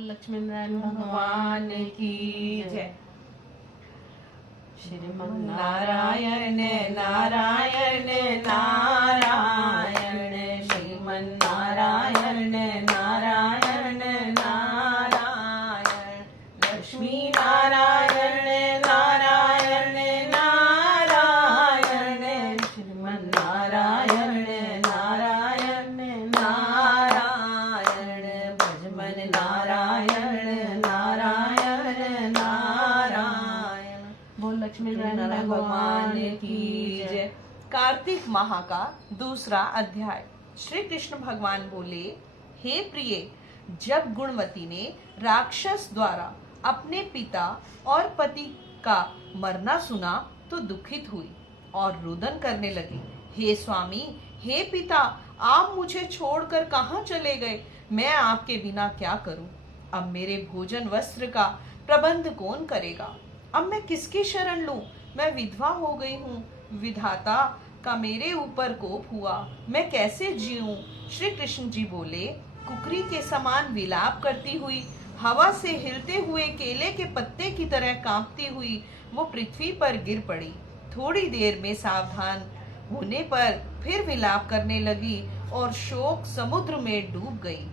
बोल लक्ष्मी नारायण भगवान की जय। श्रीमन नारायण नारायण नारायण, श्रीमन नारायण नारायण नारायण, लक्ष्मी नारायण नारायण नारायण, श्रीमन नारायण नारायण नारायण, भजमन नारायण नारायण नारायण। बोल लक्ष्मी नारायण भगवान की जय। कार्तिक माह का दूसरा अध्याय। श्री कृष्ण भगवान बोले, हे प्रिय, जब गुणवती ने राक्षस द्वारा अपने पिता और पति का मरना सुना तो दुखित हुई और रुदन करने लगी। हे स्वामी, हे पिता, आप मुझे छोड़कर कहाँ चले गए? मैं आपके बिना क्या करूं? अब मेरे भोजन वस्त्र का प्रबंध कौन करेगा? अब मैं किसकी शरण लूं? मैं विधवा हो गई हूँ। विधाता का मेरे ऊपर कोप हुआ, मैं कैसे जीऊं? श्री कृष्ण जी बोले, कुकरी के समान विलाप करती हुई, हवा से हिलते हुए केले के पत्ते की तरह कांपती हुई वो पृथ्वी पर गिर पड़ी। थोड़ी देर में सावधान होने पर फिर विलाप करने लगी और शोक समुद्र में डूब गई।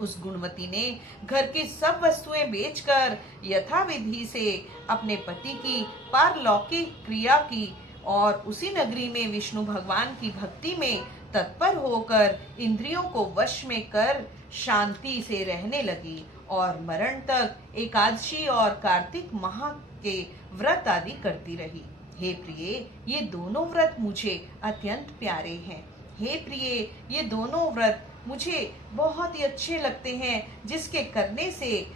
उस गुणवती ने घर की सब वस्तुएं बेचकर यथाविधि से अपने पति की पारलौकिक क्रिया की और उसी नगरी में विष्णु भगवान की भक्ति में तत्पर होकर इंद्रियों को वश में कर शांति से रहने लगी और मरण तक एकादशी और कार्तिक माह के व्रत आदि करती रही। हे प्रिय, ये दोनों व्रत मुझे अत्यंत प्यारे हैं। हे प्रिय, ये दोनों व्रत मुझे बहुत ही अच्छे लगते हैं, जिसके करने से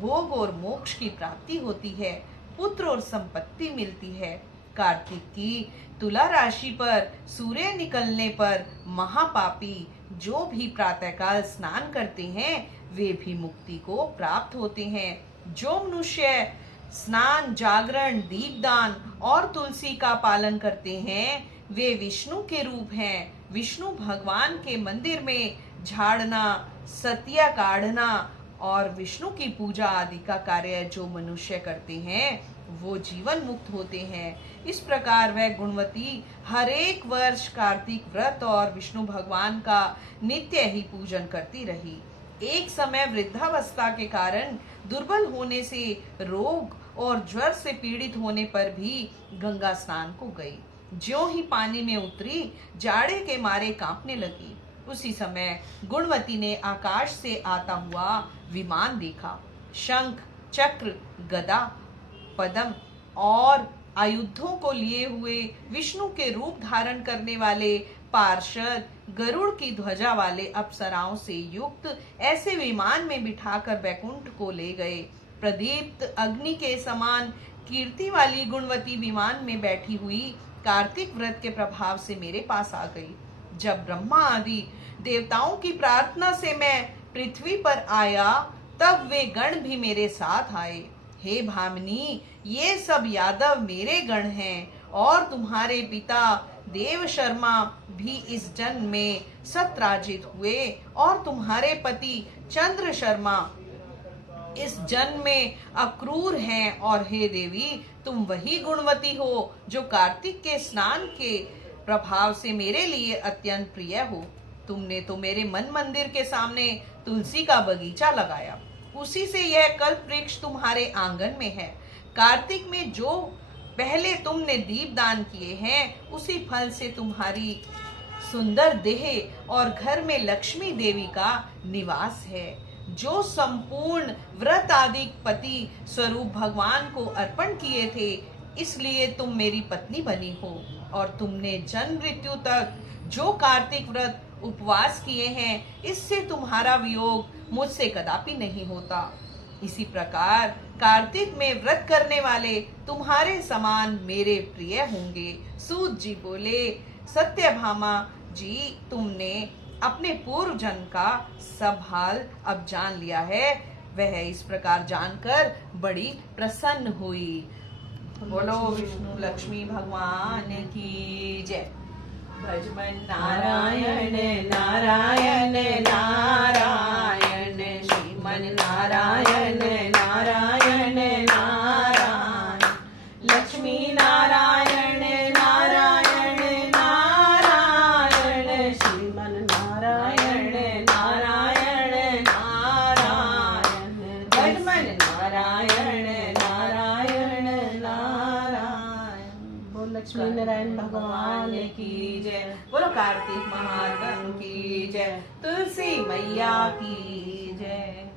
भोग और मोक्ष की प्राप्ति होती है, पुत्र और संपत्ति मिलती है। कार्तिक की तुला राशि पर सूर्य निकलने पर महापापी जो भी प्रातःकाल स्नान करते हैं वे भी मुक्ति को प्राप्त होते हैं। जो मनुष्य स्नान, जागरण, दीपदान और तुलसी का पालन करते हैं वे विष्णु के रूप हैं। विष्णु भगवान के मंदिर में झाड़ना, सतिया काढ़ना और विष्णु की पूजा आदि का कार्य जो मनुष्य करते हैं वो जीवन मुक्त होते हैं। इस प्रकार वह गुणवती हर एक वर्ष कार्तिक व्रत और विष्णु भगवान का नित्य ही पूजन करती रही। एक समय वृद्धावस्था के कारण दुर्बल होने से, रोग और ज्वर से पीड़ित होने पर भी गंगा स्नान को गई। ज्यों ही पानी में उतरी, जाड़े के मारे कांपने लगी। उसी समय गुणवती ने आकाश से आता हुआ विमान देखा। शंख, चक्र, गदा, पद्म और आयुधों को लिए हुए विष्णु के रूप धारण करने वाले पार्षद गरुड़ की ध्वजा वाले अप्सराओं से युक्त ऐसे विमान में बिठाकर वैकुंठ को ले गए। प्रदीप्त अग्नि के समान कीर्ति वाली गुणवती विमान में बैठी हुई कार्तिक व्रत के प्रभाव से मेरे पास आ गई। जब ब्रह्मा आदि देवताओं की प्रार्थना से मैं पृथ्वी पर आया तब वे गण भी मेरे साथ आए। हे भामिनी, ये सब यादव मेरे गण हैं और तुम्हारे पिता देव शर्मा भी इस जन्म में सत्राजित हुए और तुम्हारे पति चंद्र शर्मा इस जन्म में अक्रूर हैं। और हे देवी, तुम वही गुणवती हो जो कार्तिक के स्नान के प्रभाव से मेरे लिए अत्यंत प्रिय हो। तुमने तो मेरे मन मंदिर के सामने तुलसी का बगीचा लगाया, उसी से यह कल्प वृक्ष तुम्हारे आंगन में है। कार्तिक में जो पहले तुमने दीप दान किए हैं उसी फल से तुम्हारी सुंदर देह और घर में लक्ष्मी देवी का निवास है। जो संपूर्ण व्रत आदि पति स्वरूप भगवान को अर्पण किए थे, इसलिए तुम मेरी पत्नी बनी हो। और तुमने जन्म मृत्यु तक जो कार्तिक व्रत उपवास किए हैं, इससे तुम्हारा वियोग मुझसे कदापि नहीं होता। इसी प्रकार कार्तिक में व्रत करने वाले तुम्हारे समान मेरे प्रिय होंगे। सूत जी बोले, सत्यभामा जी, तुमने अपने पूर्व जन्म का सब हाल अब जान लिया है। वह इस प्रकार जानकर बड़ी प्रसन्न हुई। बोलो विष्णु लक्ष्मी भगवान की जय। भजमन नारायण नारायण नारायण, श्रीमन लक्ष्मण नारायण नारायण नारायण, लक्ष्मी नारायण नारायण नारायण, श्रीमन नारायण नारायण नारायण, गजमन नारायण नारायण नारायण। बोल लक्ष्मी नारायण भगवान की जय, बोलो कार्तिक महात्म की जय, तुलसी मैया की जय।